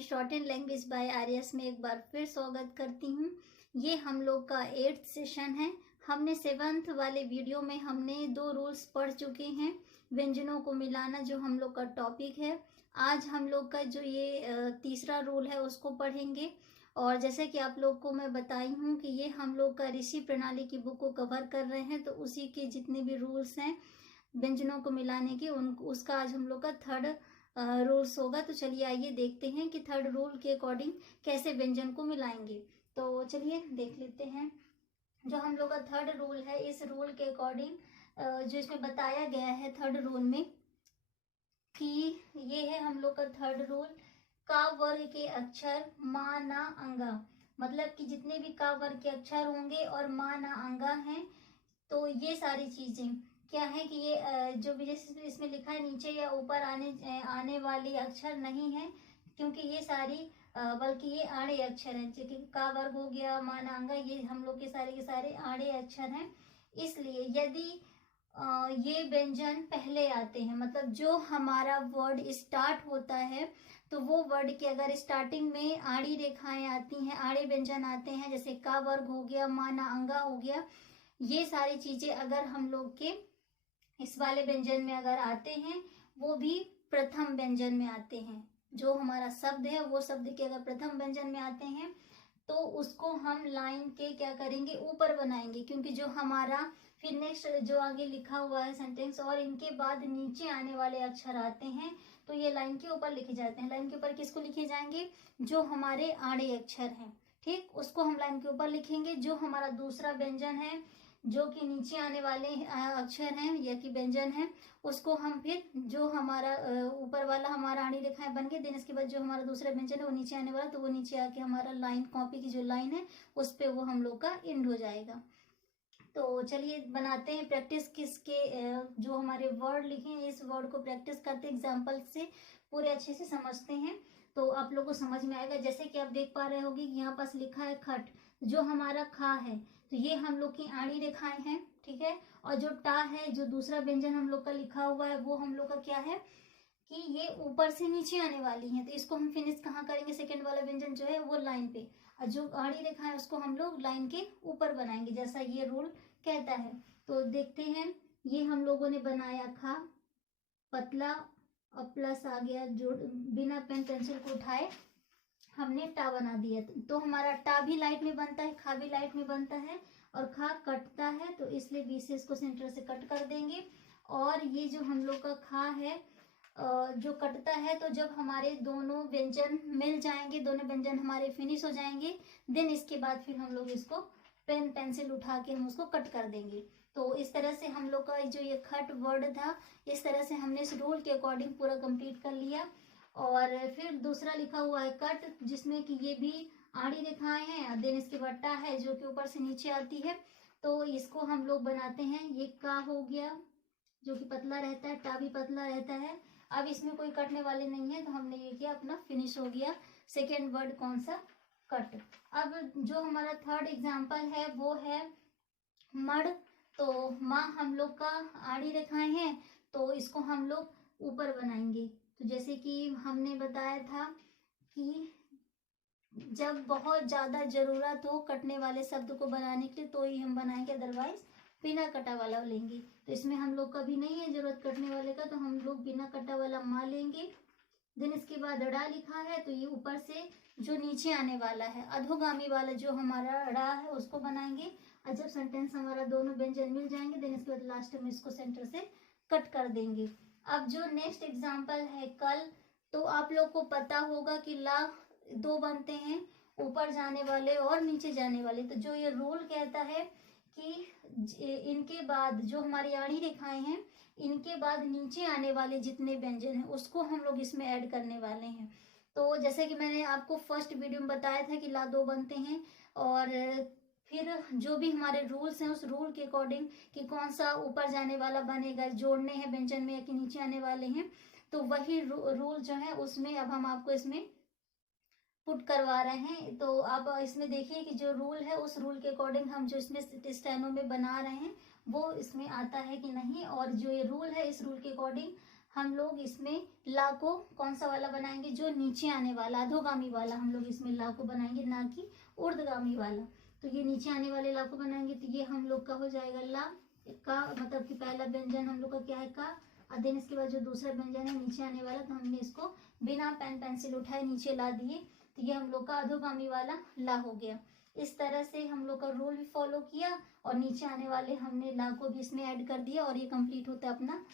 में short and language by आर्यस में एक बार फिर स्वागत करती हूँ। ये हम लोग का 8th सेशन है। हमने 7th वाले वीडियो में हमने 2 रूल्स पढ़ चुके हैं। व्यंजनों को मिलाना जो हम लोग का टॉपिक है। आज हम लोग का जो ये तीसरा रूल है उसको पढ़ेंगे। और जैसे कि आप लोग को मैं बताई हूँ कि ये हम लोग का ऋषि प्रणाली की बुक को कवर कर रहे हैं, तो उसी के जितने भी रूल्स हैं व्यंजनों को मिलाने के उसका आज हम लोग का 3rd रूल्स होगा। तो चलिए आइए देखते हैं कि 3rd रूल के अकॉर्डिंग कैसे व्यंजन को मिलाएंगे। तो चलिए देख लेते हैं जो हम लोग का 3rd रूल है। इस रूल के अकॉर्डिंग जो इसमें बताया गया है 3rd रूल में कि ये है हम लोग का 3rd रूल, का वर्ग के अक्षर मा ना अंगा। मतलब कि जितने भी का वर्ग के अक्षर होंगे और मा ना अंगा हैं, तो ये सारी चीजें क्या है कि ये जो भी जैसे इसमें लिखा है नीचे या ऊपर आने वाली अक्षर नहीं है, क्योंकि ये सारी बल्कि ये आड़े अक्षर हैं। जैसे का वर्ग हो गया, मानांगा, ये हम लोग के सारे आड़े अक्षर हैं। इसलिए यदि ये व्यंजन पहले आते हैं, मतलब जो हमारा वर्ड स्टार्ट होता है, तो वो वर्ड की अगर स्टार्टिंग में आड़ी रेखाएं आती हैं, आड़े व्यंजन आते हैं, जैसे का वर्ग हो गया, माना अंगा हो गया, ये सारी चीजें अगर हम लोग के इस वाले व्यंजन में अगर आते हैं, वो भी प्रथम व्यंजन में आते हैं। जो हमारा शब्द है वो शब्द के अगर प्रथम व्यंजन में आते हैं, तो उसको हम लाइन के क्या करेंगे, ऊपर बनाएंगे। क्योंकि जो हमारा फिर नेक्स्ट जो आगे लिखा हुआ है सेंटेंस और इनके बाद नीचे आने वाले अक्षर आते हैं, तो ये लाइन के ऊपर लिखे जाते हैं। लाइन के ऊपर किसको लिखे जाएंगे? जो हमारे आड़े अक्षर हैं, ठीक, उसको हम लाइन के ऊपर लिखेंगे। जो हमारा दूसरा व्यंजन है, जो कि नीचे आने वाले अक्षर हैं या कि व्यंजन है, उसको हम फिर जो हमारा ऊपर वाला हमारा आड़ी रेखाएं बन गए, देन इसके बाद जो हमारा दूसरा व्यंजन है वो नीचे आने वाला, तो वो नीचे आके हमारा लाइन, कॉपी की जो लाइन है उस पे वो हम लोग का एंड हो जाएगा। तो चलिए बनाते हैं प्रैक्टिस किसके जो हमारे वर्ड लिखे हैं, इस वर्ड को प्रैक्टिस करते एग्जाम्पल से पूरे अच्छे से समझते हैं, तो आप लोग को समझ में आएगा। जैसे कि आप देख पा रहे होंगे कि यहाँ पास लिखा है खट, जो हमारा खा है, तो ये हम लोग की आड़ी रेखाएं हैं, ठीक है। और जो टा है, जो दूसरा व्यंजन हम लोग का लिखा हुआ है, वो हम लोग का क्या है कि ये ऊपर से नीचे आने वाली है, तो इसको हम फिनिश कहाँ करेंगे? सेकंड वाला व्यंजन जो है वो लाइन पे, और जो आड़ी रेखा है उसको हम लोग लाइन के ऊपर बनाएंगे, जैसा ये रूल कहता है। तो देखते हैं, ये हम लोगों ने बनाया खा, पतला और प्लस आ गया, जो बिना पेन पेंसिल को उठाए हमने टा बना दिया। तो हमारा टा भी लाइट में बनता है, खा भी लाइट में बनता है, और खा कटता है, तो इसलिए बीच से इसको सेंटर से कट कर देंगे। और ये जो हम लोग का खा है जो कटता है, तो जब हमारे दोनों व्यंजन मिल जाएंगे, दोनों व्यंजन हमारे फिनिश हो जाएंगे, देन इसके बाद फिर हम लोग इसको पेन पेंसिल उठा के हम उसको कट कर देंगे। तो इस तरह से हम लोग का जो ये खट वर्ड था, इस तरह से हमने इस रूल के अकॉर्डिंग पूरा कंप्लीट कर लिया। और फिर दूसरा लिखा हुआ है कट, जिसमें कि ये भी आड़ी रेखाएं हैं, देन इसके बाद टा है जो कि ऊपर से नीचे आती है, तो इसको हम लोग बनाते हैं। ये का हो गया जो कि पतला रहता है, टा भी पतला रहता है। अब इसमें कोई कटने वाले नहीं है, तो हमने ये किया, अपना फिनिश हो गया। सेकेंड वर्ड कौन सा? कट। अब जो हमारा 3rd एग्जाम्पल है वो है मड़। तो माँ हम लोग का आड़ी रेखाएं हैं, तो इसको हम लोग ऊपर बनाएंगे। तो जैसे कि हमने बताया था कि जब बहुत ज्यादा जरूरत हो कटने वाले शब्द को बनाने के लिए, तो ही हम बनाएंगे, अदरवाइज बिना कटा वाला लेंगे। तो इसमें हम लोग का भी नहीं है जरूरत कटने वाले का, तो हम लोग बिना कटा वाला माँ लेंगे। देन इसके बाद ड़ा लिखा है, तो ये ऊपर से जो नीचे आने वाला है, अधोगामी वाला जो हमारा ड़ा है उसको बनाएंगे। और जब सेंटेंस हमारा दोनों व्यंजन मिल जाएंगे, देन इसके बाद लास्ट में इसको सेंटर से कट कर देंगे। अब जो नेक्स्ट एग्जाम्पल है कल, तो आप लोग को पता होगा कि ला 2 बनते हैं, ऊपर जाने वाले और नीचे जाने वाले। तो जो ये रूल कहता है कि इनके बाद जो हमारी आड़ी रेखाएं हैं, इनके बाद नीचे आने वाले जितने व्यंजन हैं उसको हम लोग इसमें ऐड करने वाले हैं। तो जैसे कि मैंने आपको फर्स्ट वीडियो में बताया था कि ला 2 बनते हैं, और फिर जो भी हमारे रूल्स हैं उस रूल के अकॉर्डिंग कि कौन सा ऊपर जाने वाला बनेगा, जोड़ने हैं व्यंजन में या कि नीचे आने वाले हैं, तो वही रूल जो है उसमें अब हम आपको इसमें पुट करवा रहे हैं। तो आप इसमें देखिए कि जो रूल है उस रूल के अकॉर्डिंग हम जो इसमें स्टेनो में बना रहे हैं वो इसमें आता है कि नहीं, और जो ये रूल है इस रूल के अकॉर्डिंग हम लोग इसमें ला को कौन सा वाला बनाएंगे, जो नीचे आने वाला अधोगामी वाला हम लोग इसमें ला को बनाएंगे, ना कि ऊर्ध्वगामी वाला। तो ये नीचे आने वाले ला को बनाएंगे, तो ये हम लोग का हो जाएगा ला का, मतलब कि पहला व्यंजन हम लोग का क्या है का, और देन इसके बाद जो दूसरा व्यंजन है नीचे आने वाला, तो हमने इसको बिना पेन पेंसिल उठाए नीचे ला दिए, तो ये हम लोग का अधोगामी वाला ला हो गया। इस तरह से हम लोग का रूल भी फॉलो किया और नीचे आने वाले हमने ला को भी इसमें ऐड कर दिया, और ये कंप्लीट होता है अपना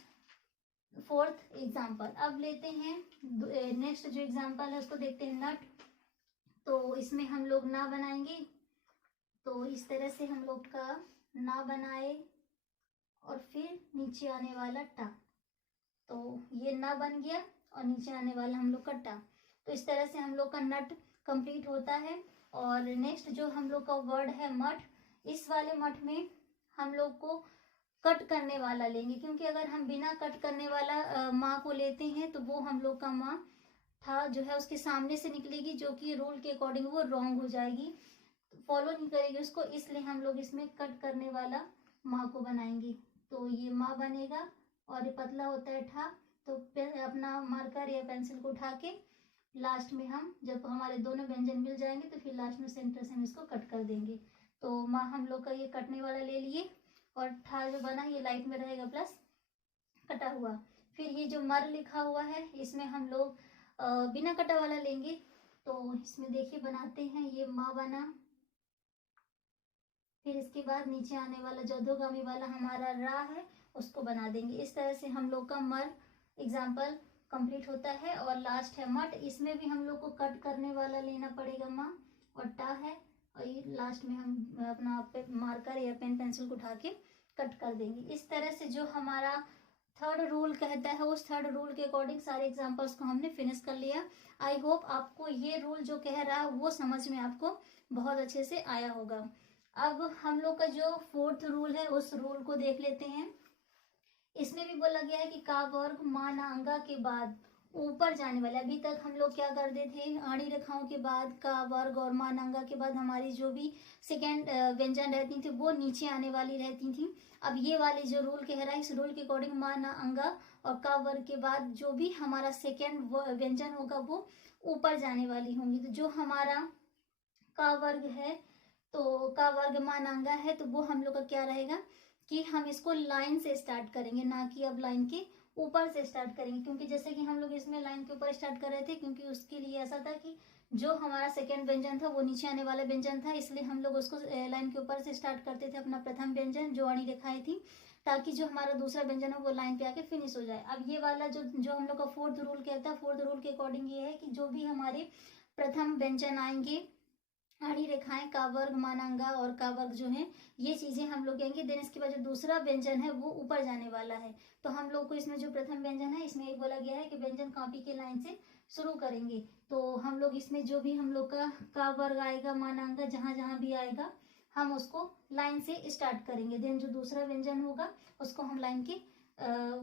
फोर्थ एग्जाम्पल। अब लेते हैं नेक्स्ट जो एग्जाम्पल है उसको देखते हैं, नट। तो इसमें हम लोग ना बनाएंगे, तो इस तरह से हम लोग का ना बनाए और फिर नीचे आने वाला टा, तो ये ना बन गया और नीचे आने वाला हम लोग का टा। तो इस तरह से हम लोग का नट कंप्लीट होता है। और नेक्स्ट जो हम लोग का वर्ड है मठ, इस वाले मठ में हम लोग को कट करने वाला लेंगे, क्योंकि अगर हम बिना कट करने वाला माँ को लेते हैं तो वो हम लोग का माँ था जो है उसके सामने से निकलेगी, जो कि रूल के अकॉर्डिंग वो रॉन्ग हो जाएगी, फॉलो नहीं करेगी उसको, इसलिए हम लोग इसमें कट करने वाला माँ को बनाएंगे। तो ये माँ बनेगा और ये पतला होता है ठा, तो अपना मार्कर या पेंसिल को उठा के लास्ट में हम जब हमारे दोनों व्यंजन मिल जाएंगे तो फिर लास्ट में सेंटर से हम इसको कट कर देंगे। तो माँ हम लोग का ये कटने वाला ले लिए, और ठा जो बना ये लाइट में रहेगा प्लस कटा हुआ। फिर ये जो मर लिखा हुआ है इसमें हम लोग बिना कटा वाला लेंगे। तो इसमें देखिए बनाते हैं, ये माँ बना, फिर इसके बाद नीचे आने वाला जो अधोगामी वाला हमारा रा है उसको बना देंगे। इस तरह से हम लोग का मर एग्जाम्पल कंप्लीट होता है। और लास्ट है मट, इसमें भी हम लोग को कट करने वाला लेना पड़ेगा माँ, और टा है, और ये लास्ट में हम अपना मार्कर या पेन पेंसिल को उठा के कट कर देंगे। इस तरह से जो हमारा थर्ड रूल कहता है उस थर्ड रूल के अकॉर्डिंग सारे एग्जाम्पल्स को हमने फिनिश कर लिया। आई होप आपको ये रूल जो कह रहा है वो समझ में आपको बहुत अच्छे से आया होगा। अब हम लोग का जो फोर्थ रूल है उस रूल को देख लेते हैं। इसमें भी बोला गया है कि का वर्ग मान अंगा के बाद ऊपर जाने वाले, अभी तक हम लोग क्या करते थे, आड़ी रेखाओं के बाद का वर्ग और मान अंगा के बाद हमारी जो भी सेकेंड व्यंजन रहती थी वो नीचे आने वाली रहती थी। अब ये वाले जो रूल कह रहा है इस रूल के अकॉर्डिंग मान अंगा और का वर्ग के बाद जो भी हमारा सेकेंड व्यंजन होगा वो ऊपर जाने वाली होंगी। तो जो हमारा का वर्ग है, तो का वर्ग मान अंगा है, तो वो हम लोग का क्या रहेगा कि हम इसको लाइन से स्टार्ट करेंगे, ना कि अब लाइन के ऊपर से स्टार्ट करेंगे। क्योंकि जैसे कि हम लोग इसमें लाइन के ऊपर स्टार्ट कर रहे थे, क्योंकि उसके लिए ऐसा था कि जो हमारा सेकेंड व्यंजन था वो नीचे आने वाला व्यंजन था, इसलिए हम लोग उसको लाइन के ऊपर से स्टार्ट करते थे अपना प्रथम व्यंजन जो आड़ी रेखाएं थी, ताकि जो हमारा दूसरा व्यंजन है वो लाइन पे आके फिनिश हो जाए। अब ये वाला जो हम लोग का फोर्थ रूल कहता है, फोर्थ रूल के अकॉर्डिंग ये है कि जो भी हमारे प्रथम व्यंजन आएंगे, आड़ी रेखाएं का वर्ग मानांगा और का वर्ग जो है ये चीजें हम लोग कहेंगे। देन इसके बाद जो दूसरा व्यंजन है वो ऊपर जाने वाला है। तो हम लोग को इसमें जो प्रथम व्यंजन है इसमें एक बोला गया है कि व्यंजन कॉपी के लाइन से शुरू करेंगे। तो हम लोग इसमें जो भी हम लोग का वर्ग आएगा मानांगा जहां जहां भी आएगा हम उसको लाइन से स्टार्ट करेंगे। देन जो दूसरा व्यंजन होगा उसको हम लाइन के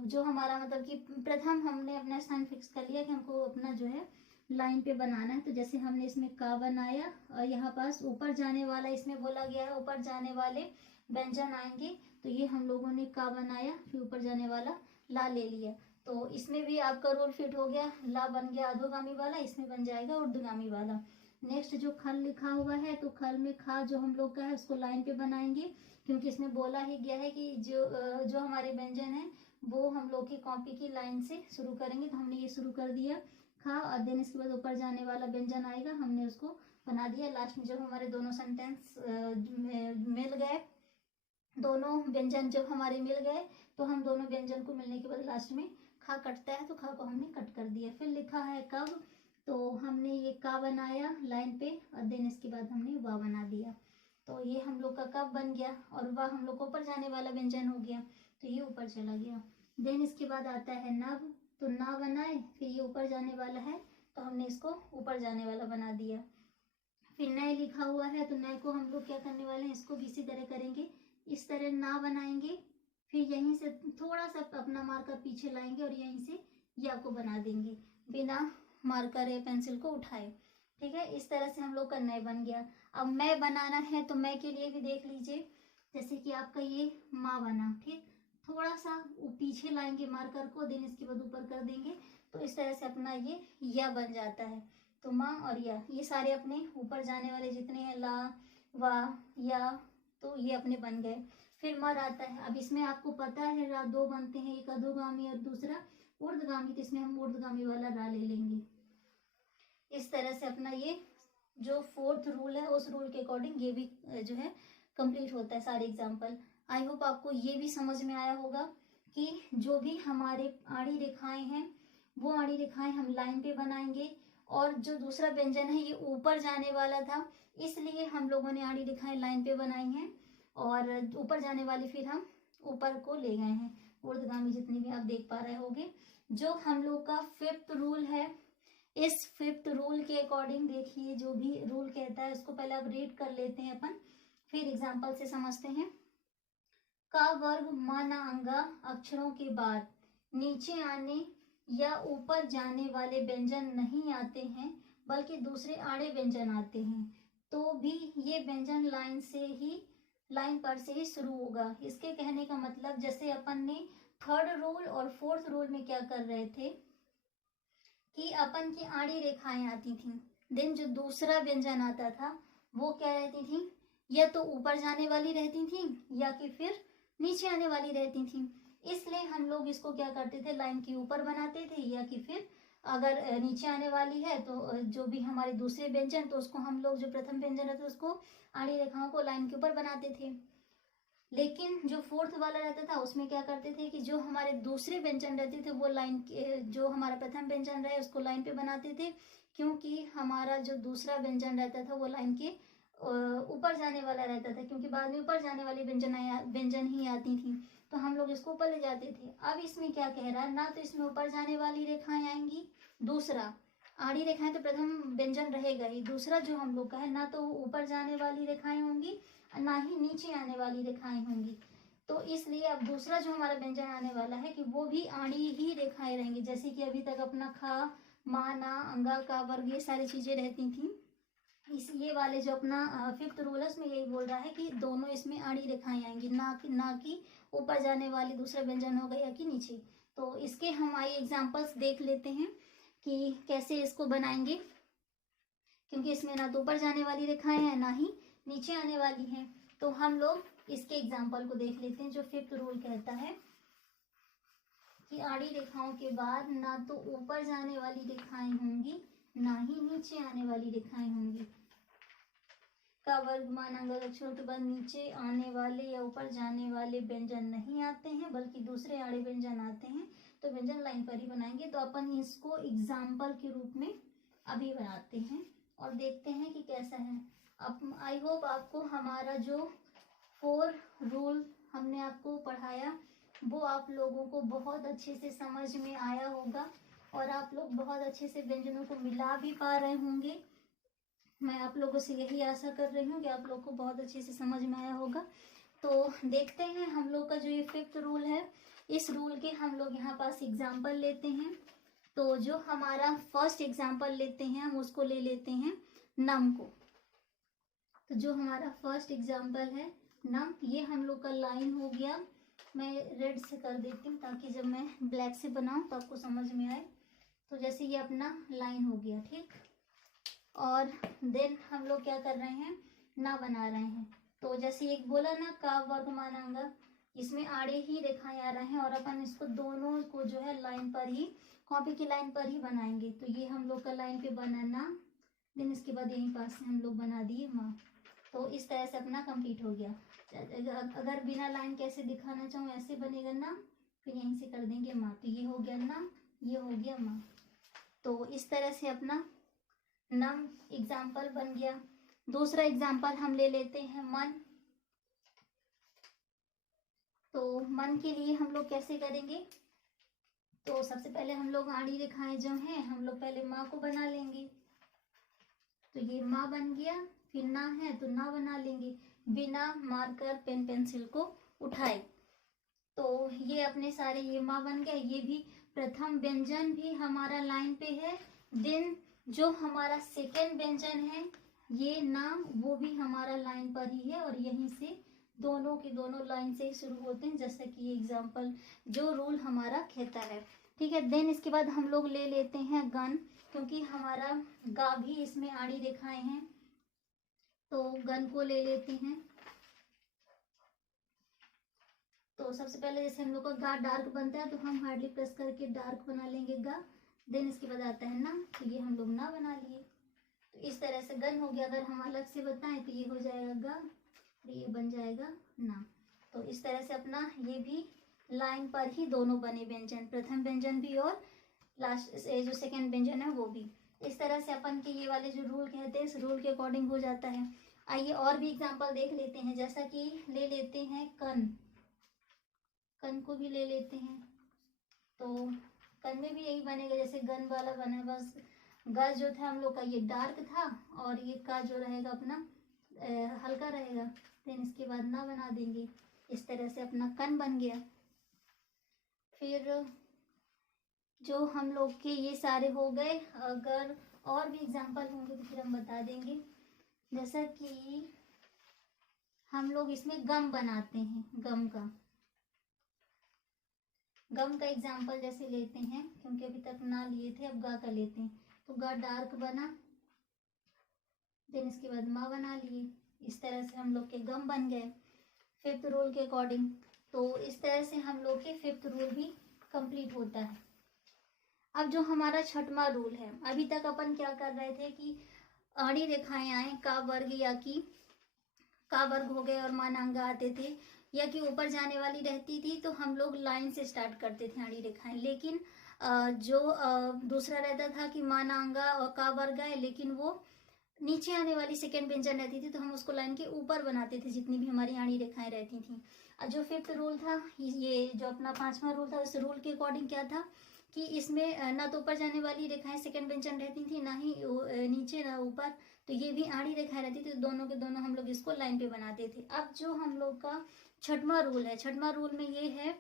जो हमारा मतलब कि प्रथम हमने अपना स्थान फिक्स कर लिया कि हमको अपना जो है लाइन पे बनाना है। तो जैसे हमने इसमें का बनाया और यहाँ पास ऊपर जाने वाला इसमें बोला गया है ऊपर जाने वाले व्यंजन आएंगे, तो ये हम लोगों ने का बनाया, फिर ऊपर जाने वाला ला ले लिया। तो इसमें भी आपका रूल फिट हो गया, ला बन गया अधोगामी वाला, इसमें बन जाएगा ऊर्ध्वगामी वाला। नेक्स्ट जो खल लिखा हुआ है, तो खल में खा जो हम लोग का है उसको लाइन पे बनाएंगे, क्योंकि इसमें बोला ही गया है कि जो हमारे व्यंजन है वो हम लोग की कॉपी की लाइन से शुरू करेंगे। तो हमने ये शुरू कर दिया खा, और देन इसके बाद ऊपर जाने वाला व्यंजन आएगा, हमने उसको बना दिया। लास्ट में जब हमारे दोनों सेंटेंस मिल गए, दोनों व्यंजन जब हमारे मिल गए, तो हम दोनों व्यंजन को मिलने के बाद लास्ट में खा कटता है, तो खा को हमने कट कर दिया। फिर लिखा है कब, तो हमने ये का बनाया लाइन पे, और देन इसके बाद हमने वाह बना दिया। तो ये हम लोग का कब बन गया, और वाह हम लोग को ऊपर जाने वाला व्यंजन हो गया, तो ये ऊपर चला गया। देन इसके बाद आता है नव, तो ना बनाए, फिर ये ऊपर जाने वाला है तो हमने इसको ऊपर जाने वाला बना दिया। फिर नए लिखा हुआ है, तो नए को हम लोग क्या करने वाले हैं, इसको भी इसी तरह करेंगे, इस तरह ना बनाएंगे, फिर यहीं से थोड़ा सा अपना मार्कर पीछे लाएंगे और यहीं से या को बना देंगे बिना मार्कर या पेंसिल को उठाए। ठीक है, इस तरह से हम लोग का नए बन गया। अब मैं बनाना है, तो मैं के लिए भी देख लीजिए, जैसे कि आपका ये माँ बना, ठीक, थोड़ा सा पीछे लाएंगे मार्कर को, देन इसके बाद ऊपर कर देंगे, तो इस तरह से अपना ये या बन जाता है। तो माँ और या, ये सारे अपने ऊपर जाने वाले जितने हैं ला, वा, या, तो ये अपने बन गए। फिर मर आता है। अब इसमें आपको पता है रा दो बनते हैं, एक अधोगामी और दूसरा ऊर्ध्वगामी, तो इसमें हम ऊर्ध्वगामी वाला रा ले लेंगे। इस तरह से अपना ये जो फोर्थ रूल है उस रूल के अकॉर्डिंग ये भी जो है कंप्लीट होता है सारे एग्जाम्पल। आई होप आपको ये भी समझ में आया होगा कि जो भी हमारे आड़ी रेखाएं हैं वो आड़ी रेखाएं हम लाइन पे बनाएंगे, और जो दूसरा व्यंजन है ये ऊपर जाने वाला था, इसलिए हम लोगों ने आड़ी रेखाएं लाइन पे बनाई हैं, और ऊपर जाने वाली फिर हम ऊपर को ले गए हैं, ऊर्ध्वगामी जितनी भी आप देख पा रहे होगे। जो हम लोग का फिफ्थ रूल है, इस फिफ्थ रूल के अकॉर्डिंग देखिए, जो भी रूल कहता है उसको पहले आप रीड कर लेते हैं अपन, फिर एग्जाम्पल से समझते हैं। का वर्ग माना अंगा अक्षरों के बाद नीचे आने या ऊपर जाने वाले व्यंजन नहीं आते हैं, बल्कि दूसरे आड़े व्यंजन आते हैं, तो भी ये व्यंजन लाइन पर से ही शुरू होगा। इसके कहने का मतलब, जैसे अपन ने थर्ड रूल और फोर्थ रूल में क्या कर रहे थे कि अपन की आड़ी रेखाएं आती थी, देन जो दूसरा व्यंजन आता था वो क्या रहती थी, या तो ऊपर जाने वाली रहती थी या कि फिर नीचे आने वाली रहती थी। इसलिए हम लोग इसको क्या करते थे, लाइन के ऊपर बनाते थे, या कि फिर अगर नीचे आने वाली है तो जो भी हमारे दूसरे व्यंजन, तो उसको हम लोग जो प्रथम व्यंजन रहता है उसको आड़ी रेखाओं को लाइन के ऊपर बनाते थे। लेकिन जो फोर्थ वाला रहता था उसमें क्या करते थे कि जो हमारे दूसरे व्यंजन रहते थे वो लाइन के, जो हमारा प्रथम व्यंजन रहे उसको लाइन पे बनाते थे, क्योंकि हमारा जो दूसरा व्यंजन रहता था वो लाइन के ऊपर जाने वाला रहता था, क्योंकि बाद में ऊपर जाने वाली व्यंजन ही आती थी, तो हम लोग इसको ऊपर ले जाते थे। अब इसमें क्या कह रहा है, ना तो इसमें ऊपर जाने वाली रेखाएं आएंगी, दूसरा आड़ी रेखाएं तो प्रथम व्यंजन रहेगा ही, दूसरा जो हम लोग का है ना तो ऊपर जाने वाली रेखाएं होंगी ना ही नीचे आने वाली रेखाएं होंगी। तो इसलिए अब दूसरा जो हमारा व्यंजन आने वाला है कि वो भी आड़ी ही रेखाएं रहेंगी, जैसे कि अभी तक अपना खा, मा, ना, अंगा, का, वर्ग ये सारी चीजें रहती थी। इस ये वाले जो अपना फिफ्थ रूल है उसमें यही बोल रहा है कि दोनों इसमें आड़ी रेखाएं आएंगी, ना कि ऊपर जाने वाली दूसरा व्यंजन होगा या कि नीचे। तो इसके हम आइए एग्जांपल्स देख लेते हैं कि कैसे इसको बनाएंगे, क्योंकि इसमें ना तो ऊपर जाने वाली रेखाएं हैं ना ही नीचे आने वाली हैं। तो हम लोग इसके एग्जाम्पल को देख लेते हैं। जो फिफ्थ रूल कहता है कि आड़ी रेखाओं के बाद ना तो ऊपर जाने वाली रेखाएं होंगी ना ही नीचे आने वाली रेखाएं होंगी। का वर्ग मान अंग अक्षरों के बाद नीचे आने वाले या ऊपर जाने वाले व्यंजन नहीं आते हैं, बल्कि दूसरे आड़े व्यंजन आते हैं, तो व्यंजन लाइन पर ही बनाएंगे। तो अपन इसको एग्जाम्पल के रूप में अभी बनाते हैं और देखते हैं कि कैसा है। अब आई होप आपको हमारा जो 4 रूल हमने आपको पढ़ाया वो आप लोगों को बहुत अच्छे से समझ में आया होगा, और आप लोग बहुत अच्छे से व्यंजनों को मिला भी पा रहे होंगे। मैं आप लोगों से यही आशा कर रही हूँ कि आप लोग को बहुत अच्छे से समझ में आया होगा। तो देखते हैं हम लोग का जो ये फिफ्थ रूल है, इस रूल के हम लोग यहाँ पास एग्जाम्पल लेते हैं। तो जो हमारा फर्स्ट एग्जाम्पल लेते हैं हम उसको ले लेते हैं नम को। तो जो हमारा फर्स्ट एग्जाम्पल है नम, ये हम लोग का लाइन हो गया। मैं रेड से कर देती हूँ ताकि जब मैं ब्लैक से बनाऊँ तो आपको समझ में आए। तो जैसे ये अपना लाइन हो गया, ठीक। और देन हम लोग क्या कर रहे हैं, ना बना रहे हैं। तो जैसे एक बोला ना का वर्ग मानांगा, इसमें आड़े ही रेखाएं आ रहे हैं और अपन इसको दोनों को जो है लाइन पर ही, कॉपी की लाइन पर ही बनाएंगे। तो ये हम लोग का लाइन पे बनाना, देन इसके बाद यहीं पास से हम लोग बना दिए माँ। तो इस तरह से अपना कंप्लीट हो गया। अगर बिना लाइन कैसे दिखाना चाहूँ, ऐसे बनेगा ना, फिर यहीं से कर देंगे माँ। तो ये हो गया ना, ये हो गया माँ। तो इस तरह से अपना नम एग्जाम्पल बन गया। दूसरा एग्जाम्पल हम ले लेते हैं मन। तो मन के लिए हम लोग कैसे करेंगे, तो सबसे पहले हम लोग आड़ी रेखाएं जो हैं हम लोग पहले माँ को बना लेंगे। तो ये माँ बन गया, फिर ना है तो ना बना लेंगे बिना मार्कर पेन पेंसिल को उठाए। तो ये अपने सारे ये माँ बन गया। ये भी प्रथम व्यंजन भी हमारा लाइन पे है। देन जो हमारा सेकेंड व्यंजन है ये ना, वो भी हमारा लाइन पर ही है और यहीं से दोनों के दोनों लाइन से ही शुरू होते हैं, जैसा कि ये एग्जाम्पल जो रूल हमारा कहता है। ठीक है, देन इसके बाद हम लोग ले लेते हैं गन, क्योंकि हमारा गा भी इसमें आड़ी रेखाएं हैं, तो गन को ले लेते हैं। तो सबसे पहले जैसे हम लोग का गा डार्क बनता है, तो हम हार्डली प्रेस करके डार्क बना लेंगे गा। देन इसके बाद आता है ना, तो ये हम लोग ना बना लिए। तो इस तरह से गन हो गया। अगर हम अलग से बताएं तो ये हो जाएगा गा और ये बन जाएगा ना। तो इस तरह से अपना ये भी लाइन पर ही दोनों बने व्यंजन, प्रथम व्यंजन भी और लास्ट जो सेकेंड व्यंजन है वो भी। इस तरह से अपन के ये वाले जो रूल कहते हैं, इस रूल के अकॉर्डिंग हो जाता है। आइए और भी एग्जाम्पल देख लेते हैं, जैसा कि ले लेते हैं कन, कन को भी ले लेते हैं। तो कन में भी यही बनेगा जैसे गन वाला बना है, बस ग जो था हम लोग का ये डार्क था और ये का जो रहेगा अपना हल्का रहेगा। देन इसके बाद ना बना देंगे। इस तरह से अपना कन बन गया। फिर जो हम लोग के ये सारे हो गए। अगर और भी एग्जाम्पल होंगे तो फिर हम बता देंगे। जैसा कि हम लोग इसमें गम बनाते हैं, गम का एग्जाम्पल जैसे लेते हैं, क्योंकि अभी तक ना लिए थे, अब गा का लेते हैं। तो गा डार्क बना, देन इसके बाद मा बना लिए। इस तरह से हम लोग के गम बन गए फिफ्थ रूल के अकॉर्डिंग। तो इस तरह से हम लोग के फिफ्थ रूल भी कंप्लीट होता है। अब जो हमारा छठवां रूल है, अभी तक अपन क्या कर रहे थे कि आड़ी रेखाएं आए, का वर्ग या कि का वर्ग हो गए और मानांग आते थे, या कि ऊपर जाने वाली रहती थी, तो हम लोग लाइन से स्टार्ट करते थे आड़ी रेखाएं। लेकिन जो दूसरा रहता था कि मानांगा और का वर्ग आए, लेकिन वो नीचे आने वाली सेकेंड व्यंजन रहती थी, तो हम उसको लाइन के ऊपर बनाते थे जितनी भी हमारी आड़ी रेखाएं रहती थी। और जो फिफ्थ रूल था, ये जो अपना पांचवा रूल था, उस रूल के अकॉर्डिंग क्या था कि इसमें ना तो ऊपर जाने वाली रेखाएं सेकेंड व्यंजन रहती थी, ना ही नीचे ना ऊपर, तो ये भी आड़ी रेखाएं रहती थी, तो दोनों के दोनों हम लोग इसको लाइन पे बनाते थे। अब जो हम लोग का छठवां रूल है, छठवां रूल में ये है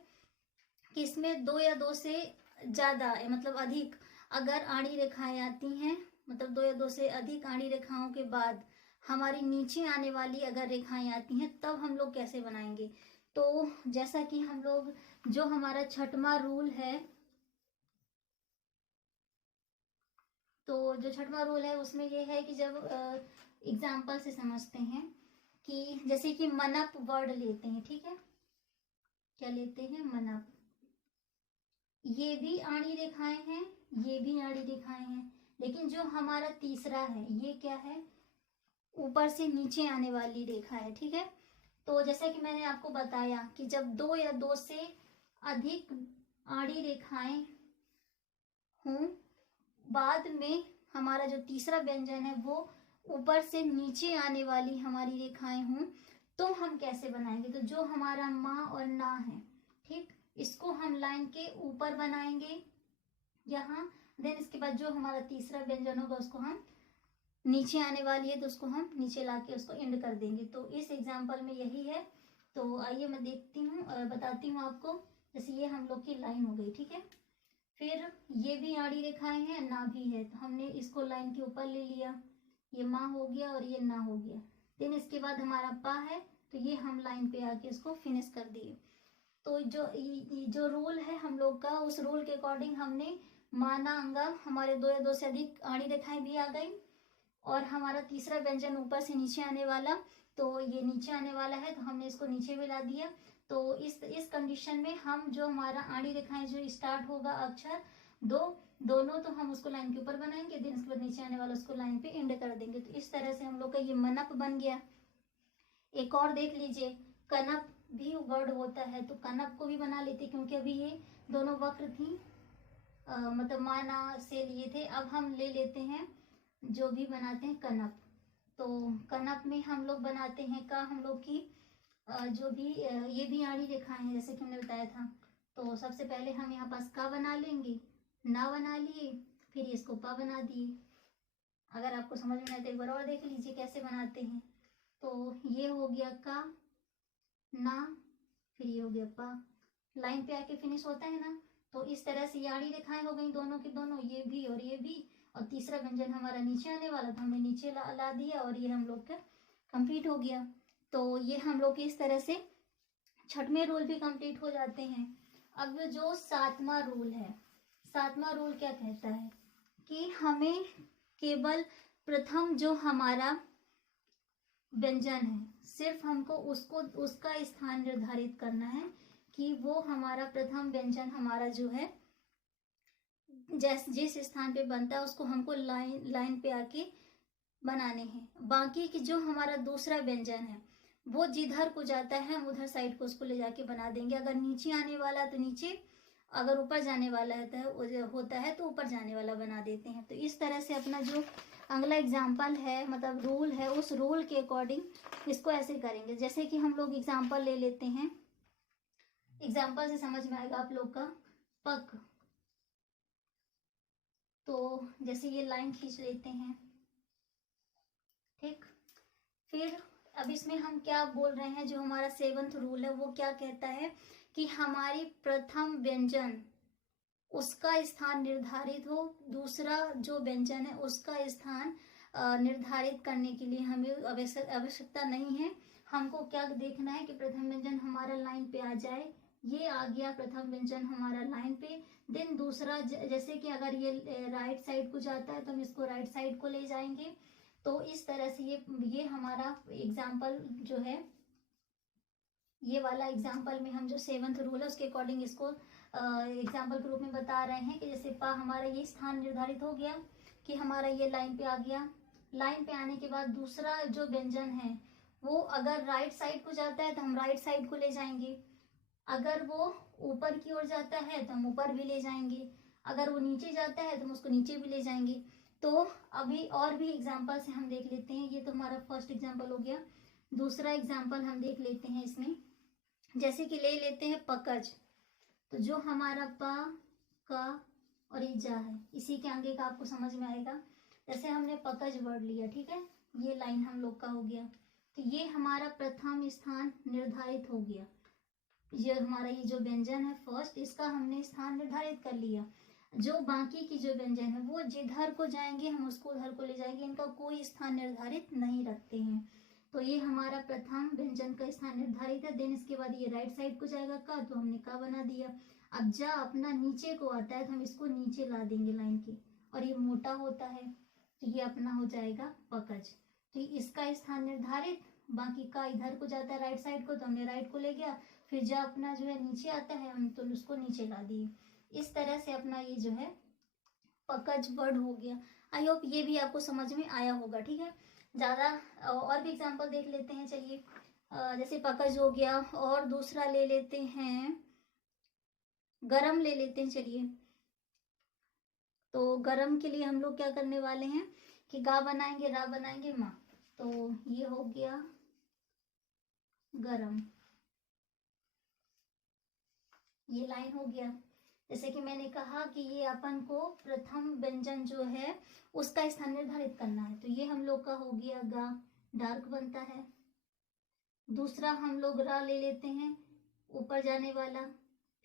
कि इसमें दो या दो से ज्यादा मतलब अधिक अगर आड़ी रेखाएं आती हैं, मतलब दो या दो से अधिक आड़ी रेखाओं के बाद हमारी नीचे आने वाली अगर रेखाएं आती हैं, तब हम लोग कैसे बनाएंगे। तो जैसा कि हम लोग जो हमारा छठवां रूल है, तो जो छठवां रूल है उसमें ये है कि जब एग्जाम्पल से समझते हैं कि जैसे कि मनप वर्ड लेते हैं, ठीक है, क्या लेते हैं, मनप। ये भी आड़ी रेखाएं हैं, ये भी आड़ी रेखाएं हैं, लेकिन जो हमारा तीसरा है ये क्या है, ऊपर से नीचे आने वाली रेखा है। ठीक है, तो जैसा कि मैंने आपको बताया कि जब दो या दो से अधिक आड़ी रेखाएं हों, बाद में हमारा जो तीसरा व्यंजन है वो ऊपर से नीचे आने वाली हमारी रेखाएं हों, तो हम कैसे बनाएंगे। तो जो हमारा मा और ना है, ठीक, इसको हम लाइन के ऊपर बनाएंगे यहाँ। देन इसके बाद जो हमारा तीसरा व्यंजन होगा उसको हम नीचे आने वाली है, तो उसको हम नीचे लाके उसको एंड कर देंगे। तो इस एग्जाम्पल में यही है। तो आइए मैं देखती हूँ और बताती हूँ आपको। जैसे ये हम लोग की लाइन हो गई, ठीक है, फिर ये भी आड़ी रेखाएं हैं, ना भी है, तो हमने इसको लाइन के ऊपर ले लिया, ये माँ हो गया और ये ना हो गया। देन इसके बाद हमारा पा है, तो ये हम लाइन पे आके इसको फिनिश कर दिए। तो जो रूल है हम लोग का, उस रूल के अकॉर्डिंग हमने माना अंगा, हमारे दो या दो से अधिक आड़ी रेखाएं भी आ गई, और हमारा तीसरा व्यंजन ऊपर से नीचे आने वाला, तो ये नीचे आने वाला है, तो हमने इसको नीचे मिला दिया। तो इस कंडीशन में हम जो हमारा आड़ी रेखाएं जो स्टार्ट होगा अक्षर दोनों, तो हम उसको लाइन के ऊपर बनाएंगे, देन उसके बाद नीचे आने वाला उसको लाइन पे एंड कर देंगे। तो इस तरह से हम लोग का ये मनप बन गया। एक और देख लीजिए, कनप भी वर्ड होता है, तो कनप को भी बना लेते, क्योंकि अभी ये दोनों वक्र थी, मतलब माना से लिए थे। अब हम ले लेते हैं जो भी बनाते हैं कनप। तो कनप में हम लोग बनाते हैं का, हम लोग की जो भी ये भी आड़ी रेखाएं हैं जैसे कि हमने बताया था। तो सबसे पहले हम यहाँ पास का बना लेंगे, ना बना लिए, फिर इसको पा बना दिए। अगर आपको समझ में आए तो एक बार और देख लीजिए कैसे बनाते हैं। तो ये हो गया का, ना, फिर ये हो गया पा, लाइन पे आके फिनिश होता है ना। तो इस तरह से ये आड़ी रेखाएं हो गई दोनों की दोनों, ये भी और ये भी, और तीसरा व्यंजन हमारा नीचे आने वाला था, हमने नीचे ला दिया, और ये हम लोग का कंप्लीट हो गया। तो ये हम लोग इस तरह से छठवें रूल भी कंप्लीट हो जाते हैं। अब जो सातवां रूल है, सातवां रूल क्या कहता है कि हमें केवल प्रथम जो हमारा व्यंजन है, सिर्फ हमको उसका स्थान निर्धारित करना है कि वो हमारा प्रथम व्यंजन हमारा जो है जिस स्थान पे बनता है उसको हमको लाइन पे आके बनाने हैं। बाकी की जो हमारा दूसरा व्यंजन है वो जिधर को जाता है हम उधर साइड को उसको ले जाके बना देंगे। अगर नीचे आने वाला है तो नीचे, अगर ऊपर जाने वाला होता है तो ऊपर जाने वाला बना देते हैं। तो इस तरह से अपना जो अगला एग्जाम्पल है, मतलब रूल है, उस रूल के अकॉर्डिंग इसको ऐसे करेंगे। जैसे कि हम लोग एग्जाम्पल ले लेते हैं, एग्जाम्पल से समझ में आएगा आप लोग का। पक, तो जैसे ये लाइन खींच लेते हैं, ठीक। फिर अब इसमें हम क्या बोल रहे हैं, जो हमारा सेवंथ रूल है वो क्या कहता है कि हमारी प्रथम व्यंजन उसका स्थान निर्धारित हो, दूसरा जो व्यंजन है उसका स्थान निर्धारित करने के लिए हमें आवश्यकता नहीं है। हमको क्या देखना है कि प्रथम व्यंजन हमारा लाइन पे आ जाए। ये आ गया प्रथम व्यंजन हमारा लाइन पे। देन दूसरा, जैसे कि अगर ये राइट साइड को जाता है तो हम इसको राइट साइड को ले जाएंगे। तो इस तरह से ये हमारा एग्जाम्पल जो है, ये वाला एग्जाम्पल में हम जो सेवंथ रूल है उसके अकॉर्डिंग इसको एग्जाम्पल के रूप में बता रहे हैं कि जैसे पा हमारा ये स्थान निर्धारित हो गया कि हमारा ये लाइन पे आ गया। लाइन पे आने के बाद दूसरा जो व्यंजन है वो अगर राइट साइड को जाता है तो हम राइट साइड को ले जाएंगे। अगर वो ऊपर की ओर जाता है तो हम ऊपर भी ले जाएंगे। अगर वो नीचे जाता है तो हम उसको नीचे भी ले जाएंगे। तो अभी और भी एग्जाम्पल से हम देख लेते हैं। ये तो हमारा फर्स्ट एग्जाम्पल हो गया। दूसरा एग्जाम्पल हम देख लेते हैं इसमें, जैसे कि ले लेते हैं पकज। तो जो हमारा पा, का और ये जा है, इसी के आगे का आपको समझ में आएगा। जैसे हमने पकज वर्ड लिया, ठीक है, ये लाइन हम लोग का हो गया। तो ये हमारा प्रथम स्थान निर्धारित हो गया। ये हमारा ये जो व्यंजन है फर्स्ट, इसका हमने स्थान निर्धारित कर लिया। जो बाकी की जो व्यंजन है वो जिधर को जाएंगे हम उसको उधर को ले जाएंगे, इनका कोई स्थान निर्धारित नहीं रखते हैं। तो ये हमारा प्रथम व्यंजन का स्थान निर्धारित है। देन इसके बाद ये राइट साइड को जाएगा का, तो हमने का बना दिया। अब जा अपना नीचे को आता है तो हम इसको नीचे ला देंगे लाइन के, और ये मोटा होता है तो ये अपना हो जाएगा पकज। तो इसका स्थान निर्धारित, बाकी का इधर को जाता है राइट साइड को तो हमने राइट को ले गया। फिर जा अपना जो है नीचे आता है हम तो उसको नीचे ला दिए। इस तरह से अपना ये जो है पकज वर्ड हो गया। आई होप ये भी आपको समझ में आया होगा, ठीक है। ज़्यादा और भी एग्जांपल देख लेते हैं, चलिए। जैसे पकज हो गया, और दूसरा ले लेते हैं गरम ले लेते हैं, चलिए। तो गरम के लिए हम लोग क्या करने वाले हैं कि गा बनाएंगे, रा बनाएंगे, माँ। तो ये हो गया गरम, ये लाइन हो गया। जैसे कि मैंने कहा कि ये अपन को प्रथम व्यंजन जो है उसका स्थान निर्धारित करना है। तो ये हम लोग का हो गया गा, डार्क बनता है। दूसरा हम लोग रा ले लेते हैं, ऊपर जाने वाला।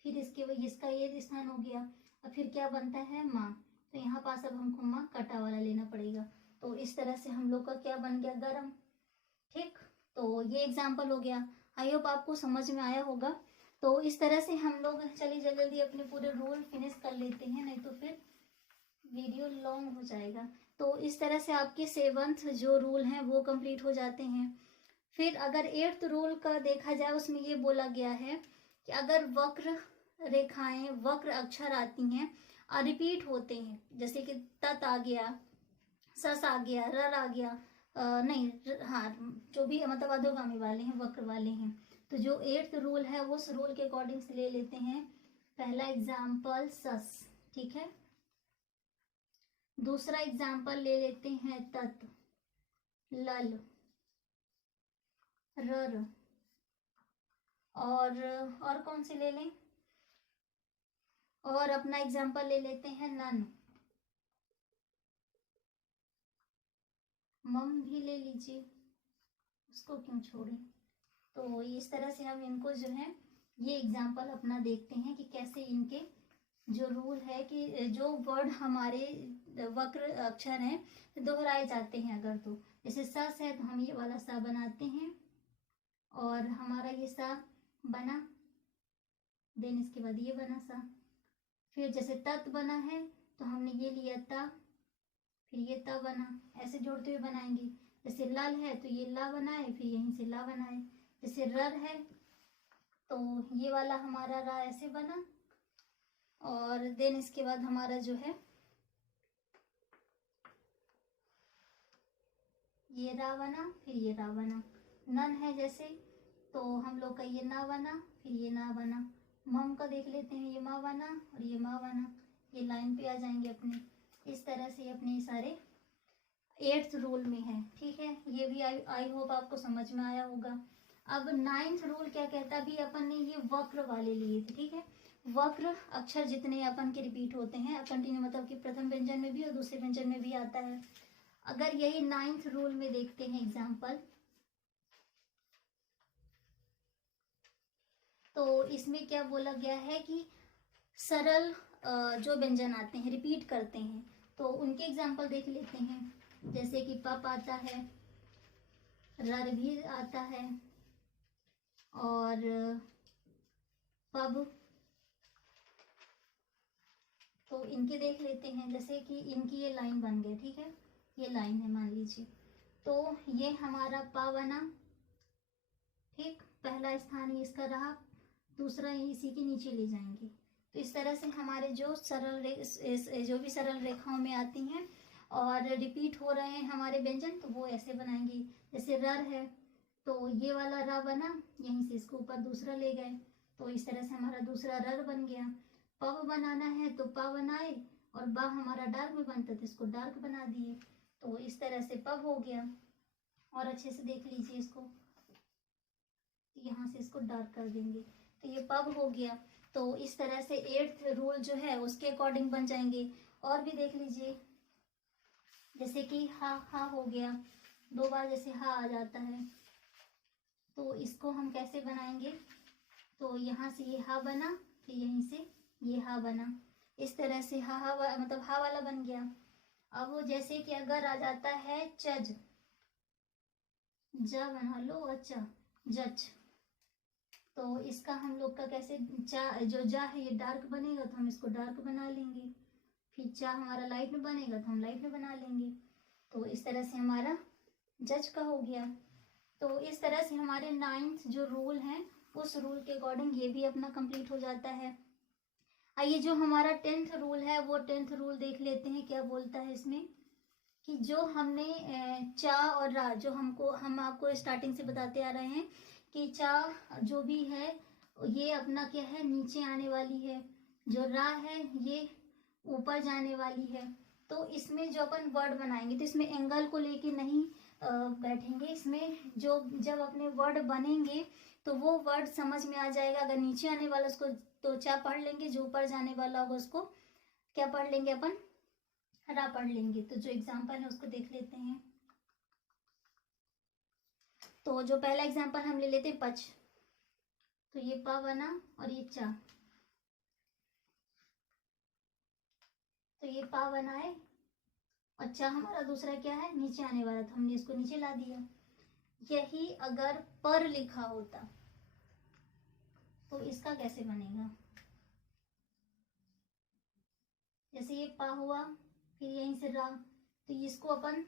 फिर इसका ये स्थान हो गया। और फिर क्या बनता है, माँ। तो यहाँ पास अब हमको माँ कटा वाला लेना पड़ेगा। तो इस तरह से हम लोग का क्या बन गया, गरम, ठीक। तो ये एग्जाम्पल हो गया। आई होप आपको समझ में आया होगा। तो इस तरह से हम लोग, चलिए जल्दी जल्दी अपने पूरे रूल फिनिश कर लेते हैं, नहीं तो फिर वीडियो लॉन्ग हो जाएगा। तो इस तरह से आपके सेवंथ जो रूल हैं वो कंप्लीट हो जाते हैं। फिर अगर एट्थ रूल का देखा जाए, उसमें ये बोला गया है कि अगर वक्र रेखाएं, वक्र अक्षर आती हैं और रिपीट होते हैं, जैसे कि तत आ गया, सस आ गया, रर आ गया, नहीं, हाँ, जो भी मतलब अधोगामी वाले हैं, वक्र वाले हैं। तो जो एट्थ रूल है उस रूल के अकॉर्डिंग से ले लेते हैं। पहला एग्जाम्पल सस, ठीक है। दूसरा एग्जाम्पल ले लेते हैं तत, लल, रर, और कौन से ले लें, और अपना एग्जाम्पल ले लेते हैं नन, मम भी ले लीजिए, उसको क्यों छोड़ें। तो इस तरह से हम इनको जो है ये एग्जाम्पल अपना देखते हैं कि कैसे इनके जो रूल है कि जो वर्ड हमारे वक्र अक्षर हैं दोहराए जाते हैं। अगर तो जैसे सस है तो हम ये वाला सा बनाते हैं, और हमारा ये सा बना, देन इसके बाद ये बना सा, फिर जैसे तत् बना है तो हमने ये लिया ता, फिर ये ता बना, ऐसे जोड़ते हुए बनाएंगे। जैसे लल है तो ये ला बनाए, फिर यहीं से ला बनाए। जैसे रर है तो ये वाला हमारा रा ऐसे बना, और देन इसके बाद हमारा जो है ये रा बना, फिर ये रा बना। नन है जैसे तो हम लोग का ये ना बना, फिर ये ना बना। मम का देख लेते हैं, ये माँ बना और ये माँ बना। ये लाइन पे आ जाएंगे अपने। इस तरह से अपने सारे 8th रूल में है। ठीक है, ये भी आई होप आपको समझ में आया होगा। अब 9th रूल क्या कहता है, अभी अपन ने ये वक्र वाले लिए थे। ठीक है, वक्र अक्षर जितने अपन के रिपीट होते हैं कंटिन्यू, मतलब कि प्रथम व्यंजन में भी और दूसरे व्यंजन में भी आता है। अगर यही 9th रूल में देखते हैं एग्जाम्पल, तो इसमें क्या बोला गया है कि सरल जो व्यंजन आते हैं रिपीट करते हैं, तो उनके एग्जाम्पल देख लेते हैं। जैसे कि पप आता है, रर भी आता है, और पब, तो इनके देख लेते हैं। जैसे कि इनकी ये लाइन बन गई। ठीक है, ये लाइन है मान लीजिए, तो ये हमारा पा बना। ठीक, पहला स्थान ही इसका रहा, दूसरा इसी के नीचे ले जाएंगे। तो इस तरह से हमारे जो जो भी सरल रेखाओं में आती हैं और रिपीट हो रहे हैं हमारे व्यंजन, तो वो ऐसे बनाएंगे। जैसे रर है तो ये वाला रा बना, यहीं से इसको ऊपर दूसरा ले गए, तो इस तरह से हमारा दूसरा रर बन गया। पव बनाना है तो पा बनाए, और बा हमारा डार्क में बनता तो इसको डार्क बना दिए, तो इस तरह से पव हो गया। और अच्छे से देख लीजिए इसको, यहाँ से इसको डार्क कर देंगे तो ये पब हो गया। तो इस तरह से 8th रूल जो है उसके अकॉर्डिंग बन जाएंगे। और भी देख लीजिए, जैसे कि हा हा हो गया, 2 बार जैसे हा आ जाता है, तो इसको हम कैसे बनाएंगे, तो यहाँ से ये हा बना, फिर यहीं से ये हा बना। इस तरह से हा मतलब हा वाला बन गया। अब जैसे कि अगर आ जाता है चज, जा बना लो, अच्छा जच, तो इसका हम लोग का कैसे, जो जा है ये डार्क बनेगा तो हम इसको डार्क बना लेंगे, फिर चा हमारा लाइट में बनेगा तो हम लाइट में बना लेंगे। तो इस तरह से हमारा जज का हो गया। तो इस तरह से हमारे 9th जो रूल हैं उस रूल के अकॉर्डिंग ये भी अपना कंप्लीट हो जाता है। आइए जो हमारा 10th रूल है वो 10th रूल देख लेते हैं, क्या बोलता है इसमें कि जो हमने चा और रा, जो हम आपको स्टार्टिंग से बताते आ रहे हैं कि चा जो भी है ये अपना क्या है, नीचे आने वाली है, जो रा है ये ऊपर जाने वाली है। तो इसमें जो अपन वर्ड बनाएंगे तो इसमें एंगल को लेके नहीं बैठेंगे। इसमें जो जब अपने वर्ड बनेंगे तो वो वर्ड समझ में आ जाएगा। अगर नीचे आने वाला उसको तो चा पढ़ लेंगे, जो ऊपर जाने वाला होगा उसको क्या पढ़ लेंगे अपन, रा पढ़ लेंगे। तो जो एग्जाम्पल है उसको देख लेते हैं। तो जो पहला एग्जाम्पल हम ले लेते हैं पच, तो ये पा बना और ये चा, तो ये पा बनाए, और चा हमारा दूसरा क्या है, नीचे आने वाला, तो हमने इसको नीचे ला दिया। यही अगर पर लिखा होता तो इसका कैसे बनेगा, जैसे ये पा हुआ, फिर यहीं से रा, तो इसको अपन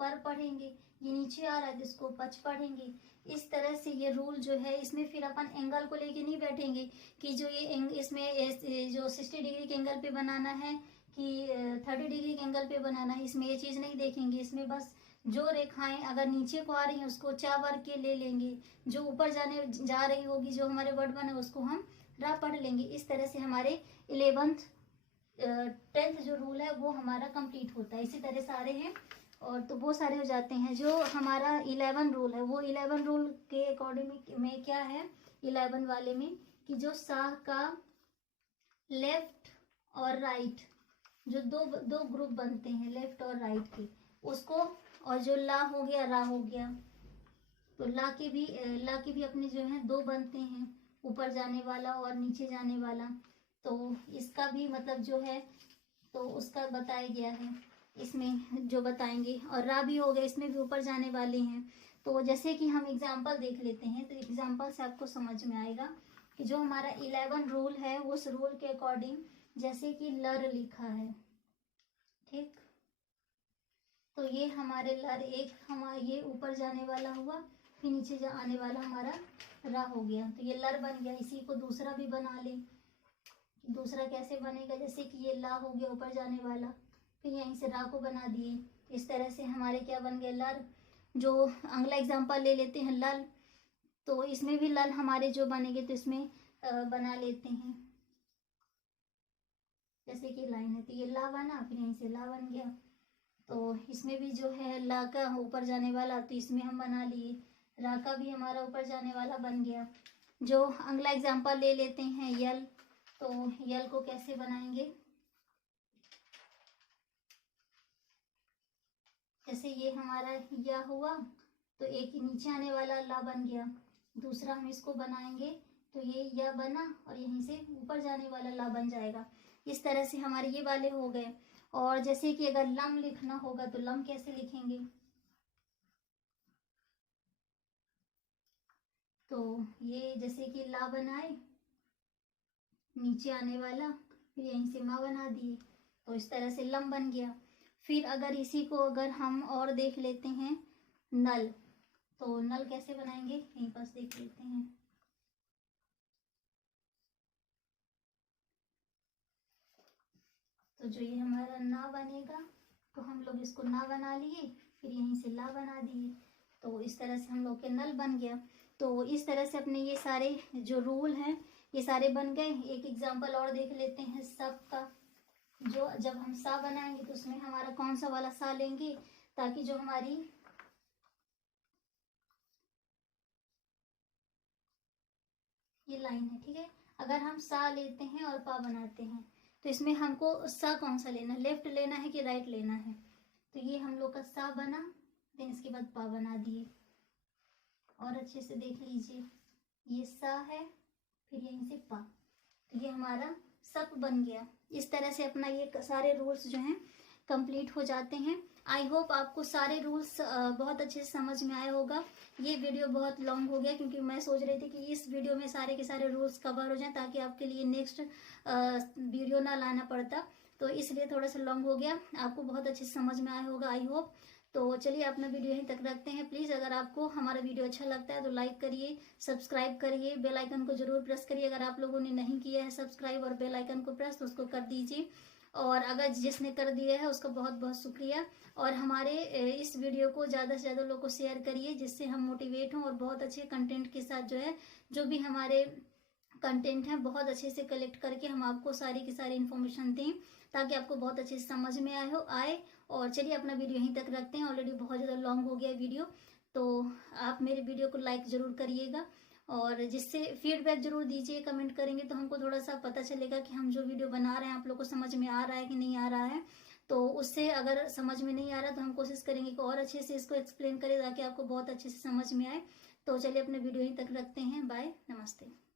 पर पढ़ेंगे, ये नीचे आ रहा है तो इसको पच पढ़ेंगे। इस तरह से ये रूल जो है इसमें फिर अपन एंगल को लेके नहीं बैठेंगे कि जो ये इसमें जो 60 डिग्री के एंगल पे बनाना है कि 30 डिग्री के एंगल पे बनाना है, इसमें ये चीज़ नहीं देखेंगे। इसमें बस जो रेखाएं अगर नीचे को आ रही हैं उसको चा वर्ग के ले लेंगे, जो ऊपर जाने जा रही होगी जो हमारे वर्ड बने उसको हम रा पढ़ लेंगे। इस तरह से हमारे 11th 10th जो रूल है वो हमारा कंप्लीट होता है। इसी तरह सारे हैं और तो बहुत सारे हो जाते हैं। जो हमारा 11 रूल है वो 11 रूल के अकॉर्डिंग में क्या है, 11 वाले में कि जो सा का लेफ्ट और राइट जो दो ग्रुप बनते हैं लेफ्ट और राइट के, उसको, और जो ला हो गया रा हो गया, तो ला के भी अपने जो है 2 बनते हैं, ऊपर जाने वाला और नीचे जाने वाला। तो इसका भी मतलब जो है तो उसका बताया गया है इसमें जो बताएंगे। और रा भी हो गया, इसमें भी ऊपर जाने वाले हैं। तो जैसे कि हम एग्जाम्पल देख लेते हैं, तो एग्जाम्पल से आपको समझ में आएगा कि जो हमारा 11 रूल है उस रूल के अकॉर्डिंग जैसे कि लर लिखा है, ठीक, तो ये हमारे लर एक हमारा ये ऊपर जाने वाला हुआ, फिर नीचे आने वाला हमारा रा हो गया, तो ये लर बन गया। इसी को दूसरा भी बना ले, दूसरा कैसे बनेगा, जैसे कि ये ला हो गया ऊपर जाने वाला, फिर यहीं से रा को बना दिए। इस तरह से हमारे क्या बन गए, लर। जो अगला एग्जाम्पल ले लेते हैं लल, तो इसमें भी लल हमारे जो बनेंगे, तो इसमें बना लेते हैं, जैसे कि लाइन है, तो ये ला बना, फिर यहीं से ला बन गया। तो इसमें भी जो है ला का ऊपर जाने वाला, तो इसमें हम बना लिए, रा का भी हमारा ऊपर जाने वाला बन गया। जो अगला एग्जाम्पल ले लेते हैं यल, तो यल को कैसे बनाएंगे, जैसे ये हमारा या हुआ, तो एक नीचे आने वाला ला बन गया, दूसरा हम इसको बनाएंगे, तो ये या बना और यहीं से ऊपर जाने वाला ला बन जाएगा। इस तरह से हमारे ये वाले हो गए। और जैसे कि अगर लम लिखना होगा, तो लम कैसे लिखेंगे, तो ये जैसे कि ला बनाए, नीचे आने वाला, फिर यहीं से माँ बना दिए, तो इस तरह से लम बन गया। फिर अगर इसी को अगर हम और देख लेते हैं नल, तो नल कैसे बनाएंगे, यहीं पास देख लेते हैं। तो जो ये हमारा ना बनेगा, तो हम लोग इसको ना बना लिए, फिर यहीं से ला बना दिए, तो इस तरह से हम लोग के नल बन गया। तो इस तरह से अपने ये सारे जो रूल हैं ये सारे बन गए। एक एग्जांपल और देख लेते हैं सब का। जो जब हम सा बनाएंगे तो उसमें हमारा कौन सा वाला सा लेंगे, ताकि जो हमारी ये लाइन है, ठीक है, अगर हम सा लेते हैं और पा बनाते हैं, तो इसमें हमको सा कौन सा लेना है, लेफ्ट लेना है कि राइट लेना है, तो ये हम लोग का सा बना, देन इसके बाद पा बना दिए। और अच्छे से देख लीजिए, ये सा है, फिर यहीं से पा, तो ये हमारा सप बन गया। इस तरह से अपना ये सारे रूल्स जो हैं कंप्लीट हो जाते हैं। आई होप आपको सारे रूल्स बहुत अच्छे से समझ में आया होगा। ये वीडियो बहुत लॉन्ग हो गया, क्योंकि मैं सोच रही थी कि इस वीडियो में सारे के सारे रूल्स कवर हो जाएं, ताकि आपके लिए नेक्स्ट वीडियो ना लाना पड़ता, तो इसलिए थोड़ा सा लॉन्ग हो गया। आपको बहुत अच्छे से समझ में आया होगा आई होप। तो चलिए अपना वीडियो यहीं तक रखते हैं। प्लीज़ अगर आपको हमारा वीडियो अच्छा लगता है तो लाइक करिए, सब्सक्राइब करिए, बेल आइकन को जरूर प्रेस करिए। अगर आप लोगों ने नहीं किया है सब्सक्राइब और बेल आइकन को प्रेस, तो उसको कर दीजिए। और अगर जिसने कर दिया है उसका बहुत बहुत शुक्रिया। और हमारे इस वीडियो को ज़्यादा से ज़्यादा लोगों को शेयर करिए, जिससे हम मोटिवेट हों और बहुत अच्छे कंटेंट के साथ जो है, जो भी हमारे कंटेंट है बहुत अच्छे से कलेक्ट करके हम आपको सारी की सारी इन्फॉर्मेशन दें, ताकि आपको बहुत अच्छे से समझ में आए। और चलिए अपना वीडियो यहीं तक रखते हैं, ऑलरेडी बहुत ज़्यादा लॉन्ग हो गया वीडियो। तो आप मेरे वीडियो को लाइक ज़रूर करिएगा, और जिससे फीडबैक जरूर दीजिए, कमेंट करेंगे तो हमको थोड़ा सा पता चलेगा कि हम जो वीडियो बना रहे हैं आप लोग को समझ में आ रहा है कि नहीं आ रहा है। तो उससे अगर समझ में नहीं आ रहा तो हम कोशिश करेंगे कि और अच्छे से इसको एक्सप्लेन करें, ताकि आपको बहुत अच्छे से समझ में आए। तो चलिए अपने वीडियो यहीं तक रखते हैं। बाय, नमस्ते।